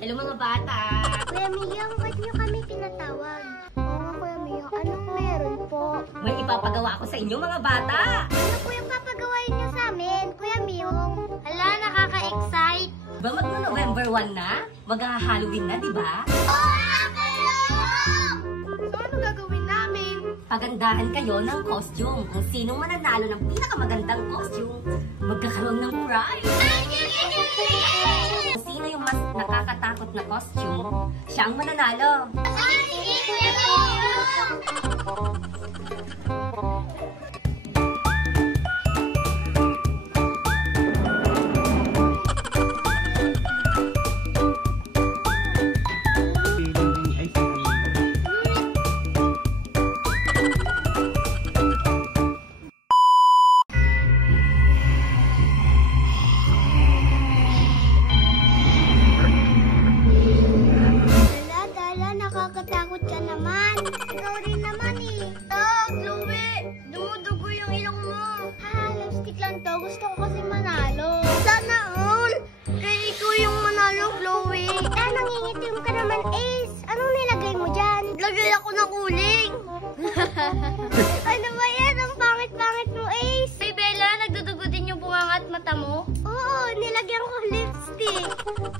Hello mga bata! Kuya Miyang, ba't niyo kami tinatawag? Oo nga, Kuya Miyang. Anong meron po? May ipapagawa ako sa inyo mga bata! Ano po yung papagawain niyo sa amin, Kuya Miyang? Hala, nakaka-excite! Ba mag-November 1 na? Mag-Halloween na, di ba? Oo nga, Kuya Miyang! So, ano gagawin namin? Pagandahan kayo ng costume. Kung sinong mananalo ng pinakamagandang costume, magkakaroon ng prize. Kung sino yung mas nakakatakot na costume, siya ang mananalo. Nakakatakot ka naman. Ikaw rin naman eh. Chloe! Dumudugo yung ilong mo. Lipstick lang to. Gusto ko kasi manalo. Sana all! Kaya ikaw yung manalo, Chloe. Nangingitim ka naman, Ace. Anong nilagay mo dyan? Lagay ako ng uling. Ano ba yan? Ang pangit-pangit mo, Ace. Hey, Bella, nagdudugo din yung bunganga at mata mo? Oo, nilagyan ko lipstick.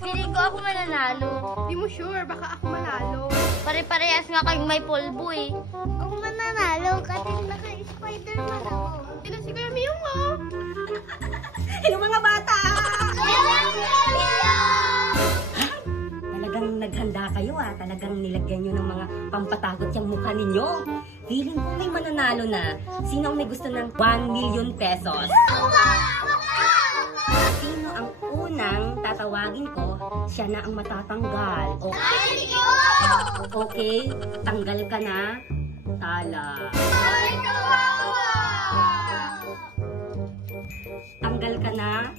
Feeling ko ako mananalo. Di mo sure, baka ako manalo. Pare-parehas nga kayong may polvo eh. Ako mananalo kasi naka-Spider-Man ako. Ito si Kuya Miyong mo. Hello mga bata! Hello! Talagang naghanda kayo Talagang nilagyan nyo ng mga pampatakot yung mukha ninyo. Feeling ko may mananalo na. Sino ang may gusto ng 1 million pesos? Sino ang unang tatawagin ko, siya na ang matatanggal. Okay, tanggal ka na. Tala. Tanggal ka na.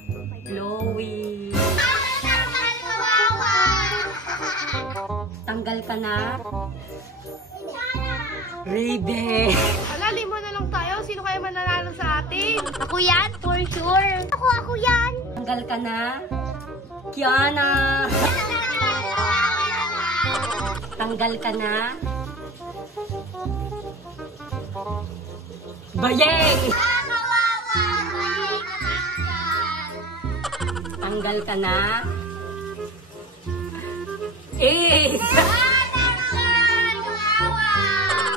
Chloe. Tanggal ka na. Raven. Alali mo na lang tayo. Sino kaya mananalo sa atin? Ako yan, for sure. Ako yan. Tanggal ka na. Kiana. Tanggal ka na. Bayeng. Tanggal ka na. Ace.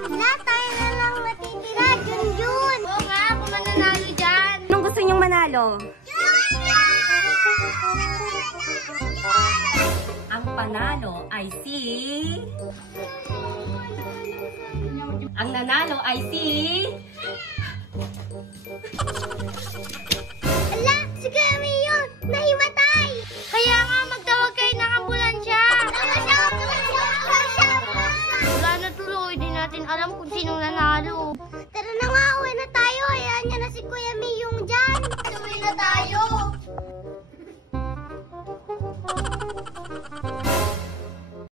Lahat tayo na lang matitira, Junjun. Oo nga, ako mananalo dyan. Anong gusto niyong manalo? Ang panalo ay si... Ang nanalo ay si... Ala, si Kami yun. Nahimata